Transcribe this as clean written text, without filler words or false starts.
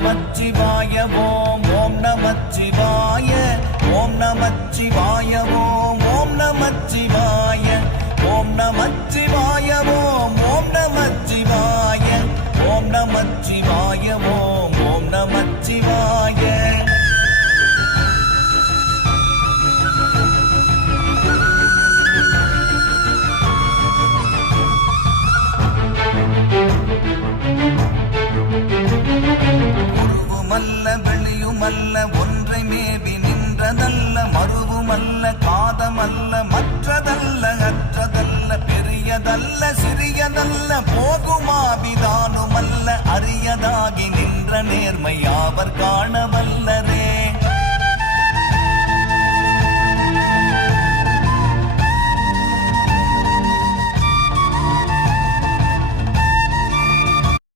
நமச்சிவாய ஓம் ஓம் நமச்சிவாய ஓம் நமச்சிவாய ஓம் ஓம் நமச்சிவாய ஓம் நமச்சிவாய ஓம் ஓம் நமச்சிவாய ஓம் நமச்சிவாய ஓம் ஓம் நமச்சிவாய வெளியுமல்ல ஒன்றை மேவி நின்றதல்ல மறுவுமல்ல காதமல்ல மற்றதல்ல அற்றதல்ல பெரியதல்ல சிறியதல்ல போகுமாவிதானுமல்ல அரியதாகி நின்ற நேர்மை யாவர் காணவர்